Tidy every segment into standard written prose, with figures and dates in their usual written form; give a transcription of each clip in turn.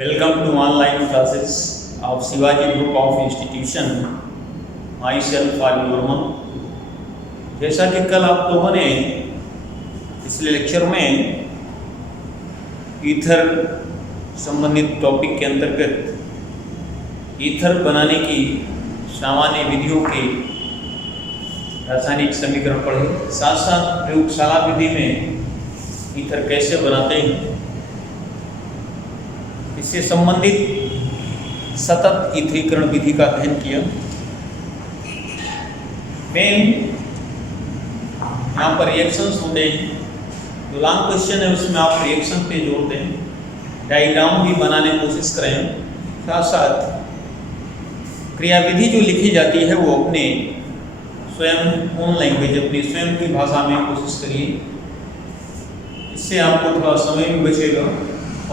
Welcome to online classes of Shivaji Group of Institution. Myself Arvind Verma. जैसा कि कल आप लोगों ने पिछले लेक्चर में ईथर संबंधित टॉपिक के अंतर्गत ईथर बनाने की सामान्य विधियों के रासायनिक समीकरण पढ़े, साथ साथ प्रयोगशाला विधि में ईथर कैसे बनाते हैं इससे संबंधित सतत ईथरीकरण विधि का अध्ययन किया। मेन यहाँ पर रिएक्शंस होते हैं, जो लॉन्ग क्वेश्चन है उसमें आप रिएक्शन पे जोड़ते हैं, डायग्राम भी बनाने की कोशिश करें, साथ साथ क्रियाविधि जो लिखी जाती है वो अपने स्वयं ओन लैंग्वेज अपनी स्वयं की भाषा में कोशिश करिए। इससे आपको थोड़ा समय भी बचेगा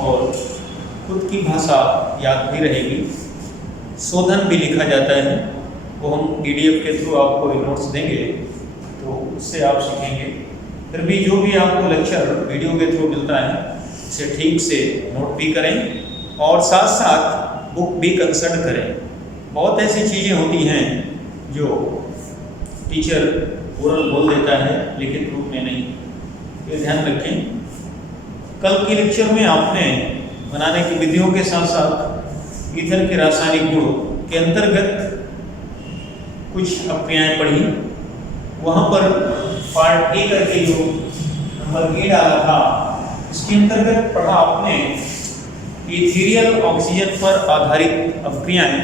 और खुद की भाषा याद भी रहेगी। शोधन भी लिखा जाता है, वो हम PDF के थ्रू आपको नोट्स देंगे तो उससे आप सीखेंगे। फिर भी जो भी आपको लेक्चर वीडियो के थ्रू मिलता है उसे ठीक से नोट भी करें और साथ साथ बुक भी कंसल्ट करें। बहुत ऐसी चीज़ें होती हैं जो टीचर ओरल बोल देता है लिखित रूप में नहीं, ये ध्यान रखें। कल के लेक्चर में आपने बनाने की विधियों के साथ साथ ईथर के रासायनिक गुण के अंतर्गत कुछ अपक्रियाएं पढ़ी। वहाँ पर पार्ट ए करके जो नंबर ए डाला था इसके अंतर्गत पढ़ा आपने इथीरियल ऑक्सीजन पर आधारित अपक्रियाएं।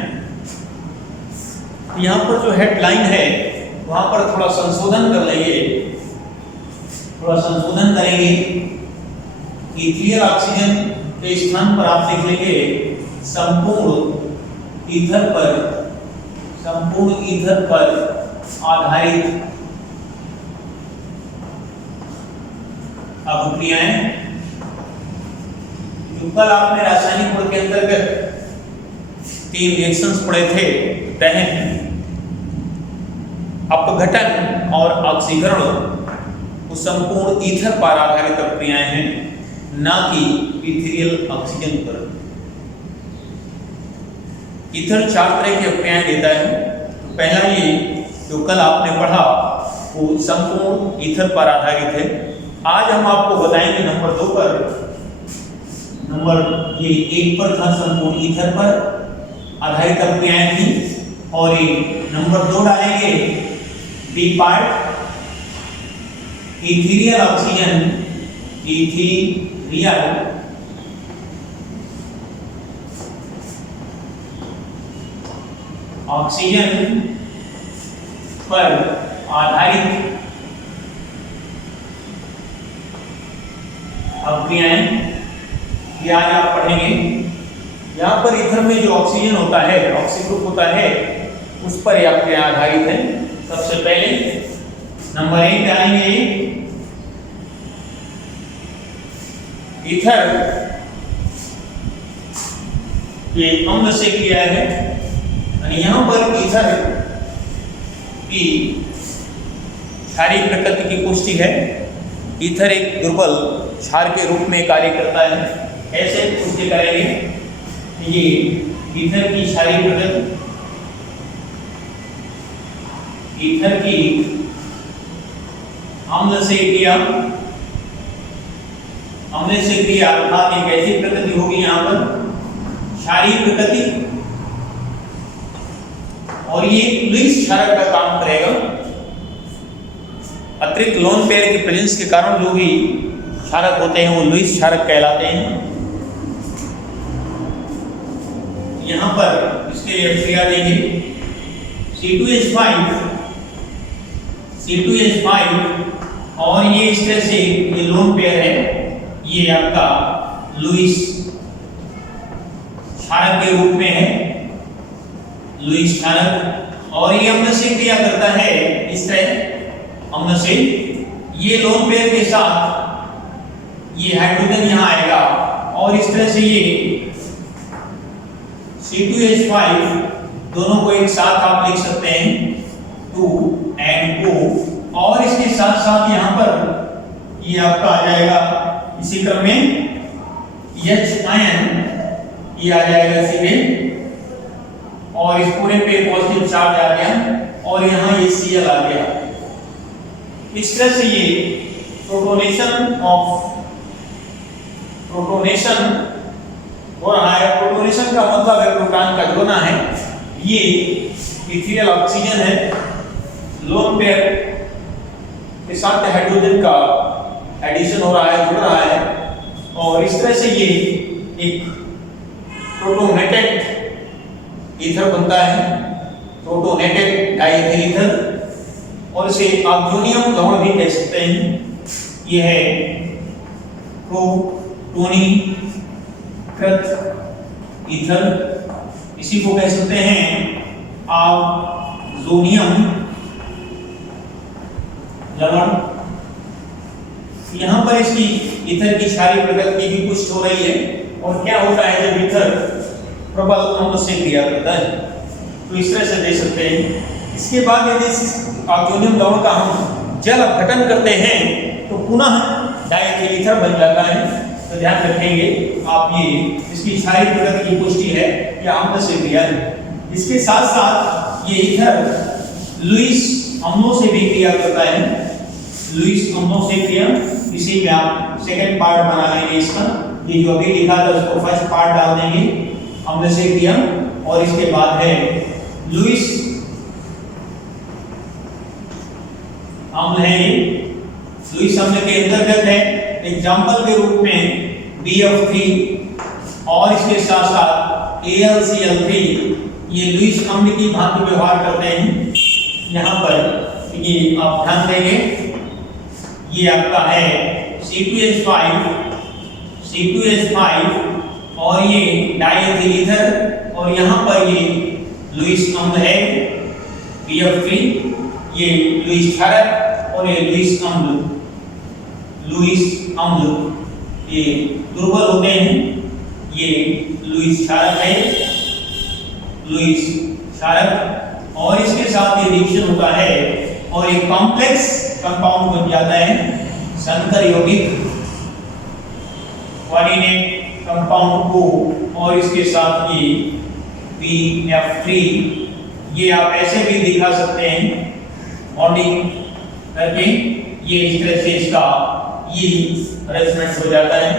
यहाँ पर जो हेडलाइन है वहाँ पर थोड़ा संशोधन कर लेंगे, थोड़ा संशोधन करेंगे। इथीरियल ऑक्सीजन के स्थान पर आप देख लेंगे संपूर्ण ईथर पर आधारित अपक्रियाएं। जो कल आपने रासायनिक गुण के अंतर्गत 3 रिएक्शंस पढ़े थे, दहन, अपघटन और ऑक्सीकरण, वो संपूर्ण ईथर पर आधारित अपक्रियाएं हैं, ना कि इथीरियल ऑक्सीजन पर। ईथर 4 तरह की अपक्रियाएं देता है। तो पहला ये जो कल आपने पढ़ा वो संपूर्ण ईथर पर आधारित है। आज हम आपको बताएंगे नंबर 2 पर, नंबर ये 1 पर था संपूर्ण ईथर पर आधारित अपक्रियाएं थी, और ये नंबर 2 डालेंगे B part ethereal oxygen, ethereal oxygen पर आधारित अपक्रियाएं, ये आज आप पढ़ेंगे। यहाँ पर ईथर में जो ऑक्सीजन होता है, ऑक्सी ग्रुप होता है, उस पर यह अपक्रिया आधारित है। सबसे पहले नंबर 1 डालेंगे ईथर ये अम्ल से किया है, और यहाँ पर ईथर की क्षारीय प्रकृति की पुष्टि है। ईथर एक दुर्बल क्षार के रूप में कार्य करता है, ऐसे पुष्टि करेंगे। ये ईथर की क्षारीय प्रकृति, ईथर की अम्ल से क्रिया, अम्ल से क्रिया अर्थात एक ऐसी प्रकृति होगी यहाँ पर क्षारीय प्रकृति, और ये लुईस क्षारक का काम करेगा। अतिरिक्त लोन पेयर की प्रेजेंस के कारण जो भी क्षारक होते हैं वो लुईस क्षारक कहलाते हैं। यहाँ पर इसके लिए क्रिया देंगे C2H5, और ये इस तरह से ये लोन पेयर है, ये आपका लुईस क्षारक के रूप में है, लुईस क्षारक, और ये अम्ल से क्रिया करता है इस तरह अम्ल से। ये लोन पेयर के साथ ये हाइड्रोजन यहाँ आएगा, और इस तरह से ये C2H5 दोनों को एक साथ आप लिख सकते हैं 2NO, और इसके साथ साथ यहाँ पर ये आपका आ जाएगा इसी क्रम में H आयन, ये आ जाएगा सीधे और इस पूरे पे पॉजिटिव चार्ज आ गया और यहाँ ये Cl आ गया। इस तरह से ये प्रोटोनेशन हो रहा है। प्रोटोनेशन का मतलब है प्रोटॉन का जुड़ना है। ये इथीलियल ऑक्सीजन है, लोन पेयर के साथ हाइड्रोजन का एडिशन हो रहा है, जुड़ रहा है और इस तरह से ये एक प्रोटोनेटेड ईथर बनता है, प्रोटोनेटेड डाइईथाइल ईथर और इसे आप जोनियम लवण भी कह सकते हैं। ये है प्रोटोनीकृत ईथर, इसी को कह सकते हैं आप जोनियम लवण। यहाँ पर इसकी ईथर की क्षारीय प्रकृति भी कुछ हो रही है और क्या होता है जब ईथर प्रबल अम्ल से क्रिया करता है, तो इस तरह से दे सकते हैं। इसके बाद यदि ऑक्सीजन लवण का हम जल अपघटन करते हैं तो पुनः डाइईथाइल ईथर बन जाता है। तो ध्यान रखेंगे आप, ये इसकी क्षारीय प्रकृति की पुष्टि है कि अम्ल से क्रिया है। इसके साथ साथ ये ईथर लुईस अम्लों से भी क्रिया करता है, लुईस अम्लों से क्रिया। इसी में आप सेकंड पार्ट बना लेंगे इसका, ये जो अभी लिखा था उसको फर्स्ट पार्ट डाल देंगे, अम्ल से क्रिया। और इसके बाद है लुईस अम्ल है, ये लुईस अम्ल के अंतर्गत है। एग्जाम्पल के रूप में BF3 और इसके साथ साथ AlCl3 ये लुईस अम्ल की भांति व्यवहार करते हैं। यहाँ पर ये आप ध्यान देंगे, ये आपका है C2H5 और ये डाइईथाइल ईथर और यहाँ पर ये लुईस अम्ल है BF3, ये लुईस क्षारक और ये लुईस अम्ल ये दुर्बल होते हैं। ये लुईस क्षारक है, लुईस क्षारक और इसके साथ ये रिएक्शन होता है और एक कॉम्प्लेक्स कंपाउंड बन जाता है, संकर यौगिक कोऑर्डिनेट कंपाउंड को। और इसके साथ ये BF3 ये आप ऐसे भी दिखा सकते हैं बॉन्डिंग करके, ये इस तरह से इसका ये अरेंजमेंट हो जाता है।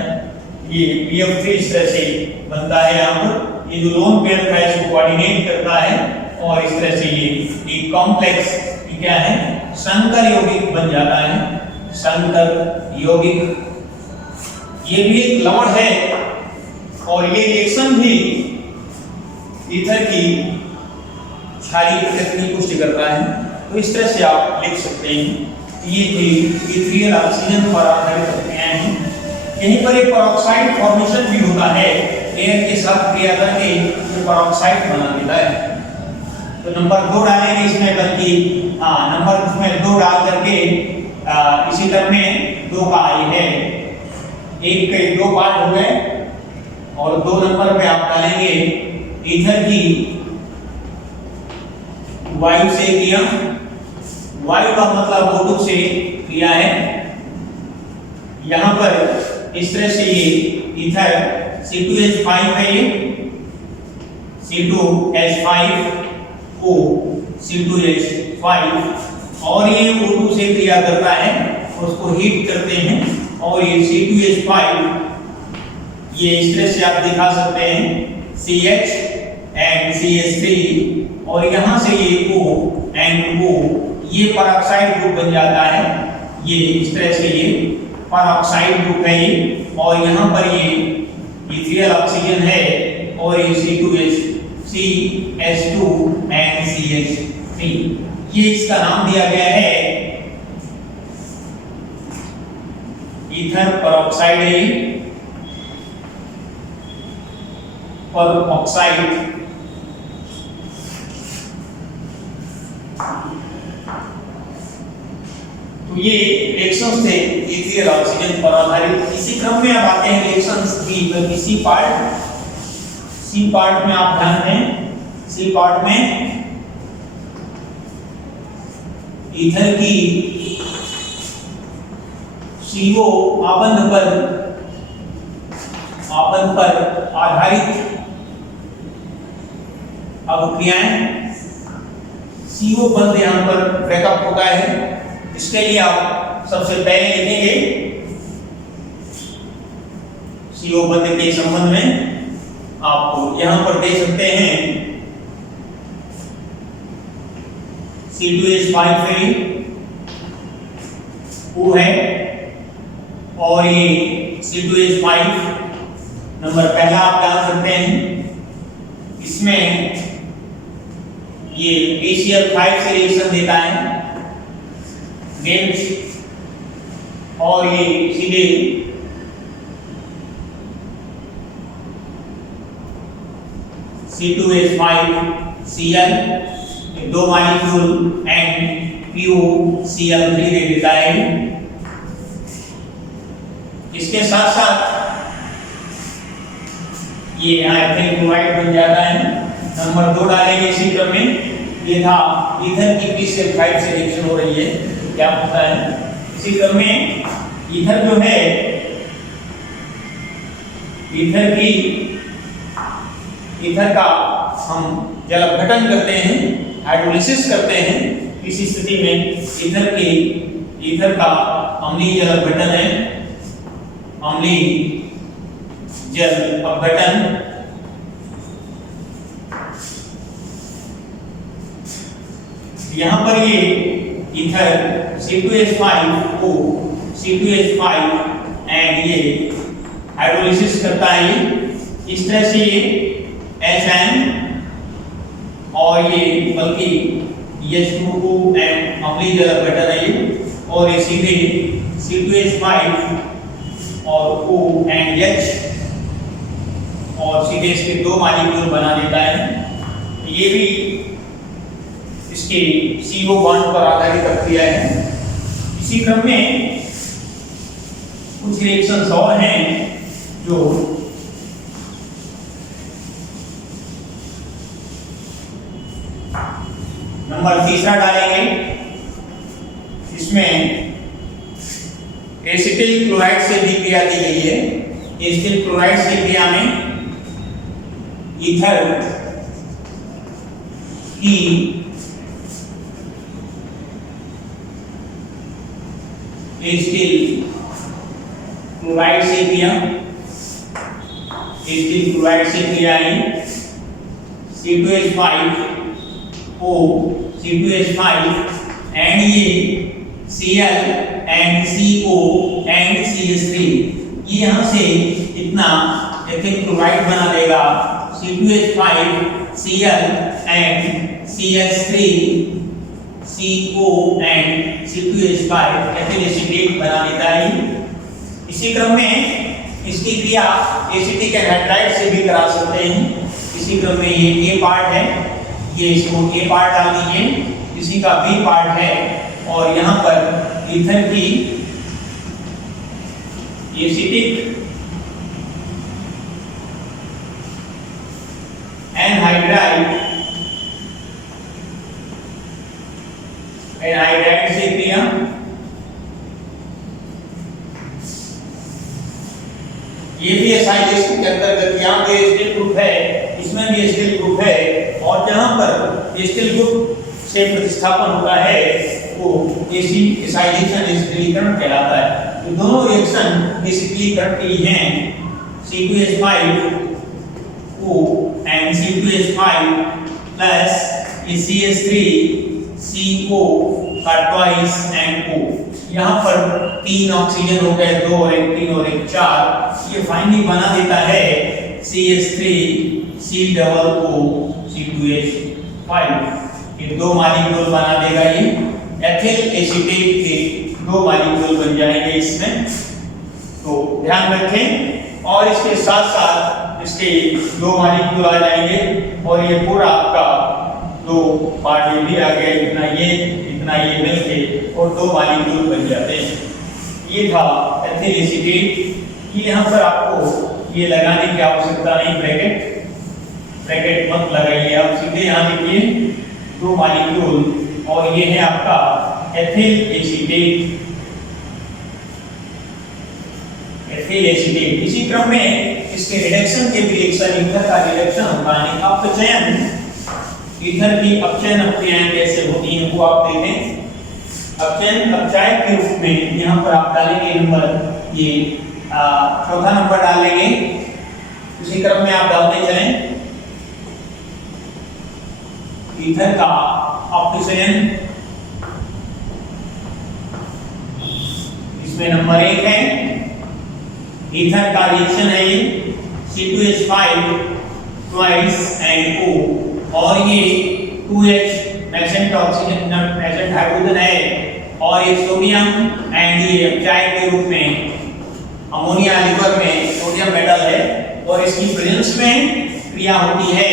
ये BF3 इस तरह से बनता है। यहाँ पर ये जो लोन पेयर का है इसको कोऑर्डिनेट करता है और इस तरह से ये एक कॉम्प्लेक्स क्या है, संकर यौगिक बन जाता है, संकर यौगिक। ये भी एक लवण है और ये रिएक्शन भी ईथर की क्षारीय प्रकृति की पुष्टि करता है। तो इस तरह से आप लिख सकते हैं। ये थी इथीलियल ऑक्सीजन पर आधारित प्रक्रियाएं हैं। यहीं पर एक पेरोक्साइड फॉर्मेशन भी होता है, एयर के साथ क्रिया करके जो पेरोक्साइड बना देता है। तो नंबर 2 डालेंगे इसमें, बल्कि नंबर इसमें 2 डाल करके इसी तरह में 2 का आई है, एक के 2 पार्ट हो गए और 2 नंबर पे आप डालेंगे ईथर की वायु से क्रिया। वायु का मतलब O2 से क्रिया है। यहाँ पर इस तरह से ये ईथर C2H5 है, ये C2H5O C2H5 और ये O2 से क्रिया करता है, उसको हीट करते हैं और ये C2H5 ये इस तरह से आप दिखा सकते हैं CH and CH3 और यहाँ से ये O and O ये पेरोक्साइड ग्रुप बन जाता है। ये इस तरह से ये पेरोक्साइड ग्रुप है ये, और यहाँ पर ये इथीलियल ऑक्सीजन है और ये CH2 and CH3 ये इसका नाम दिया गया है ईथर पेरोक्साइड है, पेरोक्साइड। तो ये रिएक्शंस थे इथीलियल ऑक्सीजन पर आधारित। इसी क्रम में अब आते हैं रिएक्शंस की, बल्कि सी पार्ट में आप ध्यान दें। सी पार्ट में ईथर की CO आपन पर आधारित अब क्रियाएं CO बंध यहाँ पर ब्रेकअप होता है। इसके लिए आप सबसे पहले लिखेंगे CO बंध के संबंध में आप यहाँ पर दे सकते हैं C2H5 O है और ये C2H5 नंबर पहला आप डाल सकते हैं। इसमें ये ACl5 से रिएक्शन देता है गेट और ये सीधे C2H5Cl दो मॉलिक्यूल एंड PuCl3 दे देता है। इसके साथ साथ ये यहाँ एथिल क्लोराइड बन जाता है। नंबर 2 डालेंगे इसी क्रम में। ये था ईथर की PCl5 से रिएक्शन हो रही है, क्या होता है इसी क्रम में ईथर जो है, ईथर का हम जल अपघटन करते हैं, हाइड्रोलिसिस करते हैं। इस स्थिति में ईथर का अम्लीय जल अपघटन है, अम्लीय जल अपघटन। यहाँ पर ये ईथर C2H5O C2H5 एंड ये हाइड्रोलिसिस करता है। इस तरह से ये HN और ये बल्कि H2O एंड अम्लीय जल अपघटन है ये, और ये सीधे C2H5 और O एंड H और सीधे इसके दो मॉलिक्यूल बना देता है। ये भी इसके CO बॉन्ड पर आधारित प्रक्रिया है। इसी क्रम में कुछ रिएक्शंस और हैं जो नंबर 3 डालेंगे। इसमें एसिटिल क्लोराइड से भी क्रिया दी गई है। एसिटिल क्लोराइड से क्रिया में ईथर की एसिटिल क्लोराइड से क्रिया, एसिटिल क्लोराइड से क्रिया है C2H5O C2H5 एंड ये Cl and CO and CH3, ये यहाँ से इतना एथिल क्लोराइड बना देगा C2H5 Cl and CH3 CO and C2H5 ethyl acetate बना देता है। इसी क्रम में इसकी क्रिया एसिटिक एनहाइड्राइड से भी करा सकते हैं। इसी क्रम में ये A पार्ट है, ये इसको A पार्ट डाल दीजिए, इसी का B पार्ट है और यहाँ पर ईथर की एसिटिक एनहाइड्राइड से क्रिया ये भी एसाइलेशन के अंतर्गत, यहाँ पे एसिटिल ग्रुप है, इसमें भी एसिटिल ग्रुप है और जहाँ पर एसिटिल ग्रुप से प्रतिस्थापन होता है वो एसाइलेशन एसिटिलीकरण कहलाता है। तो दोनों रिएक्शन एसिटिलीकरण की हैं C2H5O and C2H5 plus CH3CO का ट्वाइस एंड O। यहाँ पर 3 ऑक्सीजन हो गए, 2 और 1 3 और 1 4। ये फाइनली बना देता है CH3COO C2H5। ये दो मॉलिक्यूल बना देगा, ये एथिल एसिटेट के दो मॉलिक्यूल बन जाएंगे इसमें, तो ध्यान रखें। और इसके साथ साथ इसके दो मॉलिक्यूल आ जाएंगे और ये पूरा आपका दो पार्ट भी आ गए, इतना ये मिलके और दो मॉलिक्यूल बन जाते हैं। ये था एथिल एसिटेट। ये यहाँ पर आपको ये लगाने की आवश्यकता नहीं, ब्रैकेट मत लगाइए, आप सीधे यहाँ लिखिए दो मॉलिक्यूल और ये है आपका एथिल एसिटेट। इसी क्रम में इसके रिडक्शन के भी रिएक्शन ईथर का रिडक्शन होता है, अपचयन ईथर की अपचयन अभिक्रियाएं कैसे होती हैं वो आप देखें। अपचयन अपचायक के रूप में यहाँ पर आप डालेंगे नंबर, ये चौथा नंबर डाल लेंगे, उसी क्रम में आप डालते चलें। ईथर का अपचयन इसमें नंबर 1 है। ईथर का रिएक्शन है ये C2H5 ट्वाइस NO, और ये 2H agent oxygen agent hydrogen है, और ये सोडियम एंड ये अपचायक के रूप में अमोनिया लिवर में सोडियम मेटल है, और इसकी प्रेजेंस में क्रिया होती है,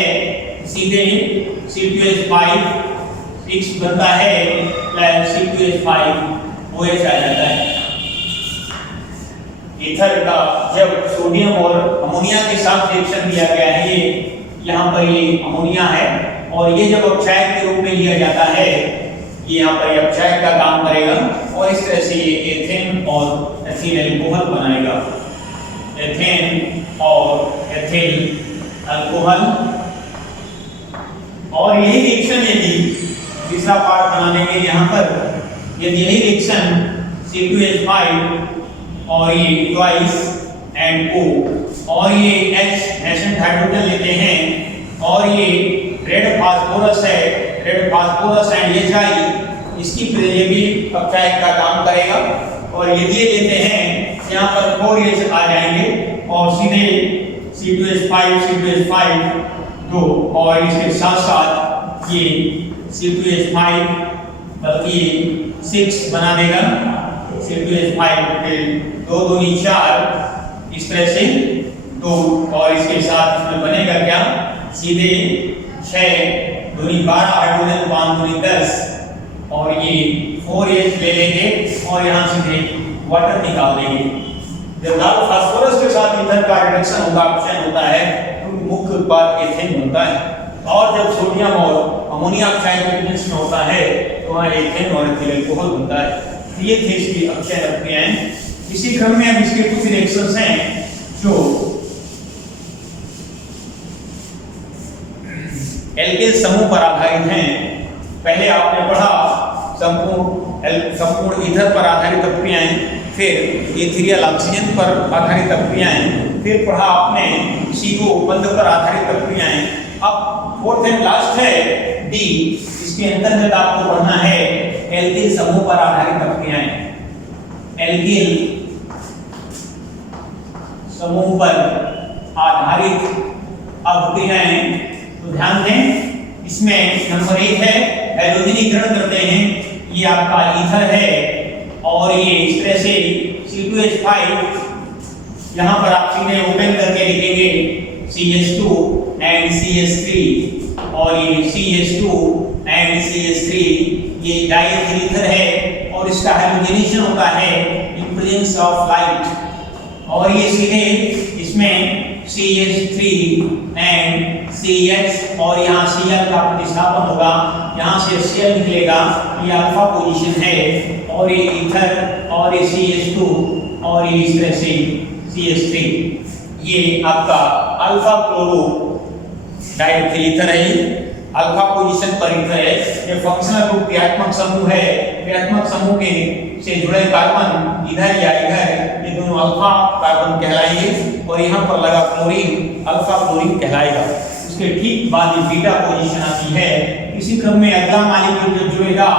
सीधे C2H5 6 बनता है प्लस C2H5OH आ जाता है। ईथर का जब सोडियम और अमोनिया के साथ रिएक्शन दिया गया है, ये यहाँ पर ये अमोनिया है, और ये जब अपचायक के रूप में लिया जाता है, ये यहाँ पर अपचायक का काम करेगा, और इस तरह से ये एथेन और एथिल अल्कोहल बनाएगा। एथेन और एथिल अल्कोहल, और यही रिएक्शन यदि तीसरा पार्ट बनाने के यहाँ पर यदि यही रिएक्शन C2H5 और ये ट्वाइस NO और ये H एसेंट हाइड्रोजन लेते हैं, और ये रेड फास्फोरस है, रेड फास्फोरस एंड HI, इसकी ये भी अपचायक का काम करेगा, और यदि ये लेते हैं यहाँ पर 4H आ जाएंगे, और सीधे C2H5 2, और इसके साथ साथ ये C2H5 बल्कि 6 बना देगा। C2H5 2 दूनी 4, इस तरह से 2, और इसके साथ इसमें बनेगा क्या, सीधे 6 दूनी 12 हाइड्रोजन 5 दूनी 10, और ये 4H ले लेंगे, और यहाँ सीधे वाटर निकाल देंगे। जब लाल फास्फोरस के साथ ईथर का रिडक्शन होगा, अपचयन होता है, तो मुख्य उत्पाद एथेन बनता है, और जब सोडियम और अमोनिया ऑक्साइड के प्रेजेंस में होता है तो वहाँ एथेन और एथिल अल्कोहल बनता है। ये थे इसकी अपचयन अभिक्रियाएं। इसी क्रम में अब इसके कुछ रिएक्शंस हैं जो एल्केन समूह पर आधारित हैं। पहले आपने पढ़ा संपूर्ण ईथर पर आधारित अभिक्रियाएं, फिर एथिलियल ऑक्सीजन पर आधारित अभिक्रियाएं, फिर पढ़ा आपने CO बंध पर आधारित अभिक्रियाएं। अब फोर्थ एंड लास्ट है D, इसके अंतर्गत आपको पढ़ना है एल्किल समूह पर आधारित अभिक्रियाएं। एल्किल समूह पर आधारित अभिक्रियाएं, तो ध्यान दें, इसमें नंबर 1 है हैलोजनीकरण करते हैं, ये आपका ईथर है, और ये इस तरह से C2H5 यहाँ पर आप सीधे ओपन करके लिखेंगे CH2 एंड CH3, और ये CH2 एंड CH3 ये डाइईथर ईथर है, और इसका हाइड्रोजनेशन होता है इन प्रेजेंस ऑफ लाइट, और ये सीधे इसमें CH3 एंड CH, और यहाँ Cl का प्रतिस्थापन होगा, यहाँ से Cl निकलेगा, ये अल्फा पोजीशन है, और ये ईथर, और ये CH2, और ये इस तरह से CH3, ये आपका अल्फा क्लोरो डाइईथर ईथर है, अल्फा पोजीशन पर ईथर है। ये फंक्शनल ग्रुप क्रियात्मक समूह है, क्रियात्मक समूह के से जुड़े कार्बन इधर या इधर, ये दोनों अल्फा कार्बन कहलाएंगे, और यहाँ पर लगा क्लोरीन अल्फा क्लोरीन कहलाएगा। उसके ठीक बाद ये बीटा पोजीशन आती है। इसी क्रम में अगला मॉलिक्यूल जो जुड़ेगा,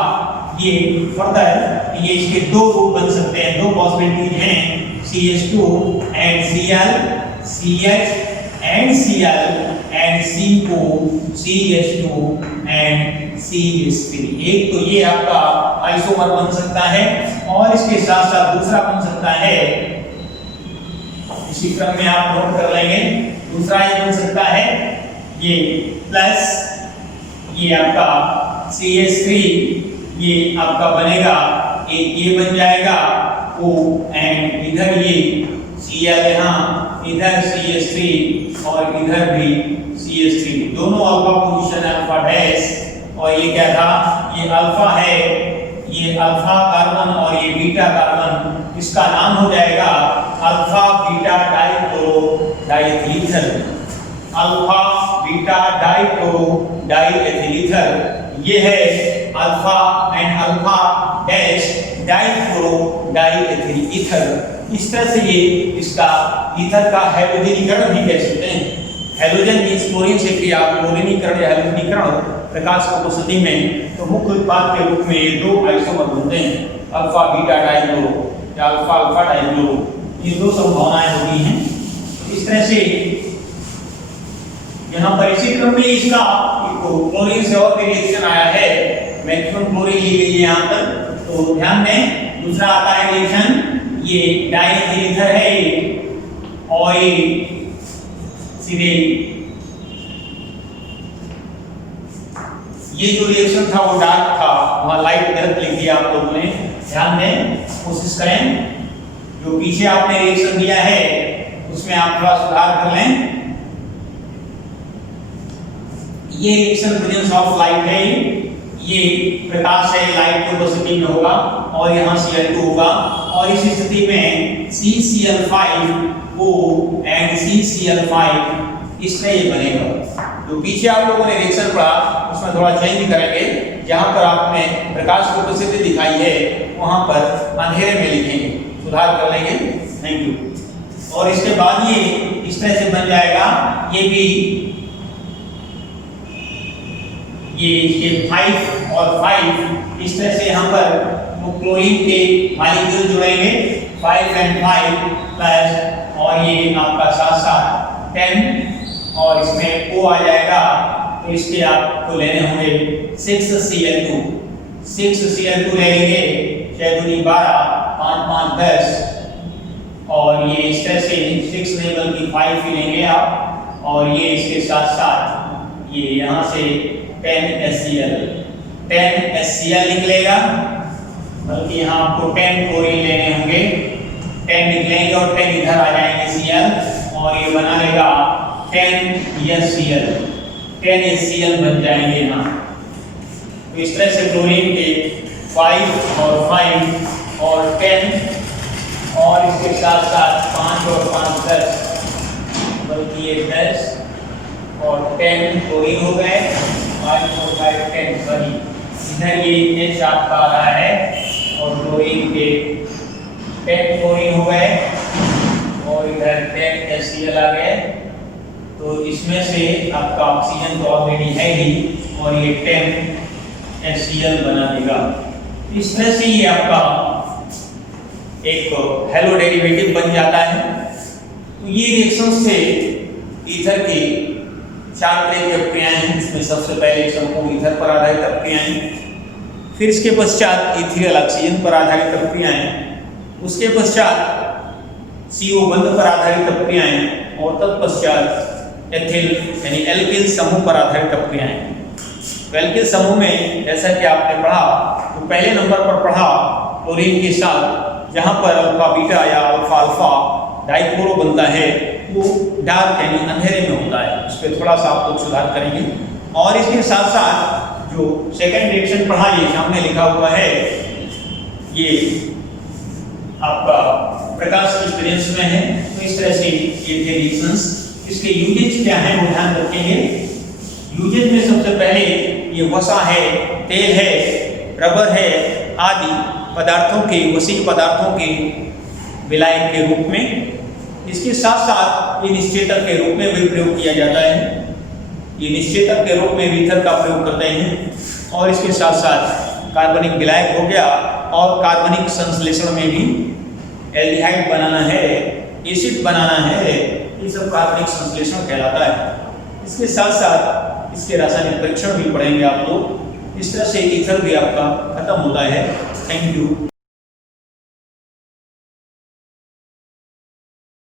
ये फर्दर ये इसके दो रूप बन सकते हैं, दो पॉसिबिलिटीज हैं, CH2 and Cl, CH and Cl and CO, CH2 and CH3। एक तो ये आपका आइसोमर बन सकता है, और इसके साथ साथ दूसरा बन सकता है, इसी क्रम में आप नोट कर लेंगे, दूसरा ये बन सकता है ये प्लस, ये आपका CH3, ये आपका बनेगा एक ये बन जाएगा O, एंड इधर ये Cl यहाँ, इधर CH3 और इधर भी CH3, दोनों अल्फा पोजीशन अल्फा डैश, और ये क्या था, ये अल्फा है, ये अल्फा कार्बन और ये बीटा कार्बन, इसका नाम हो जाएगा alpha beta dichloro diether, alpha beta dichloro di ethyl ether, ये है alpha and alpha dash dichloro di ethyl ether. इस तरह से ये इसका ईथर का हैलोजनीकरण भी कह सकते हैं। हैलोजन मींस क्लोरीन से क्रिया क्लोरीनीकरण या हैलोजनीकरण प्रकाश की उपस्थिति में, तो मुख्य उत्पाद के रूप में ये दो आइसोमर बनते हैं, अल्फा बीटा डाइक्लोरो या अल्फा अल्फा डाइक्लोरो। ये दो संभावनाएं होती हैं। तो इस तरह से यहाँ पर इसी क्रम में इसका क्लोरीन से और भी रिएक्शन आया है, मैक्सिमम क्लोरीन ली गई है यहाँ पर। तो ध्यान दें, दूसरा आता है रिएक्शन, ये डाइएथिल ईथर है और ये सीधे ये जो रिएक्शन था वो डार्क था, वहां लाइट गलत लिख दिया आप लोगों ने, ध्यान दें, कोशिश करें जो पीछे आपने रिएक्शन दिया है उसमें आप थोड़ा सुधार कर लें। ये रिएक्शन प्रेजेंस ऑफ लाइट है, ये प्रकाश है, लाइट की उपस्थिति में होगा और यहाँ Cl2 होगा और इस स्थिति में CCl5O एंड CCl5 इस तरह ये बनेगा। जो पीछे आप लोगों ने रिएक्शन पढ़ा उसमें थोड़ा चेंज करेंगे, जहाँ पर आपने प्रकाश की उपस्थिति दिखाई है वहाँ पर अंधेरे में लिखेंगे, सुधार कर लेंगे। Thank you. और इसके बाद ये इस तरह से बन जाएगा, ये भी ये 5 और 5 इस तरह से यहाँ पर क्लोरीन के मॉलिक्यूल जुड़ेंगे 5 and 5 प्लस और ये आपका साथ साथ 10 और इसमें O आ जाएगा, तो इसके आपको लेने होंगे 6Cl2 ले लेंगे, 6 दूनी 12, 5 5 10 और ये इस तरह से 6 नहीं बल्कि 5 ही लेंगे आप और ये इसके साथ साथ ये यहाँ से 10HCl निकलेगा, बल्कि यहाँ आपको 10 क्लोरीन लेने होंगे, 10 निकलेंगे और 10 इधर आ जाएंगे Cl और ये बना लेगा 10HCl बन जाएंगे यहाँ। तो इस तरह से क्लोरीन के 5 और 5 और 10 और इसके साथ साथ 5 और 5 10, बल्कि ये 10 और 10 क्लोरीन हो गए, 5 और 5 10 सही। इधर ये H आपका आ रहा है और क्लोरीन के 10 क्लोरीन हो गए और इधर 10 HCl आ गए। तो इसमें से आपका ऑक्सीजन तो ऑलरेडी है ही और ये 10 HCl बना देगा। इस तरह से ये आपका एक हेलो डेरिवेटिव बन जाता है। तो ये रिएक्शन से ईथर की 4 तरह की अपक्रियाएं हैं। इसमें सबसे पहले समूह ईथर पर आधारित अपक्रियाएं, फिर इसके पश्चात इथीलियल ऑक्सीजन पर आधारित अपक्रियाएं, उसके पश्चात CO बंध पर आधारित अपक्रियाएं और तत्पश्चात एथिल यानी एल्किल समूह पर आधारित अपक्रियाएं। तो एल्किल समूह में जैसा कि आपने पढ़ा, तो पहले नंबर पर पढ़ा क्लोरीन के साथ, जहां पर अल्फा बीटा या अल्फा अल्फा डाइक्लोरो बनता है, वो डार्क यानी अंधेरे में होता है। उस पर थोड़ा सा आप लोग सुधार करेंगे। और इसके साथ साथ जो सेकंड रिएक्शन पढ़ा, ये सामने लिखा हुआ है, ये आपका प्रकाश की प्रेजेंस में है। तो इस तरह से ये रिएक्शंस, इसके यूजेज क्या है वो ध्यान रखेंगे। यूजेज में सबसे पहले ये वसा है, तेल है, रबर है आदि पदार्थों के, वसीय पदार्थों के विलायक के रूप में। इसके साथ साथ ये निश्चेतक के रूप में भी प्रयोग किया जाता है। ये निश्चेतक के रूप में ईथर का प्रयोग करते हैं। और इसके साथ साथ कार्बनिक विलायक हो गया और कार्बनिक संश्लेषण में भी एल्डिहाइड बनाना है, एसिड बनाना है, ये सब कार्बनिक संश्लेषण कहलाता है। इसके साथ साथ इसके रासायनिक परीक्षण भी पढ़ेंगे आप लोग। इस तरह से ईथर भी आपका खत्म होता है। Thank you.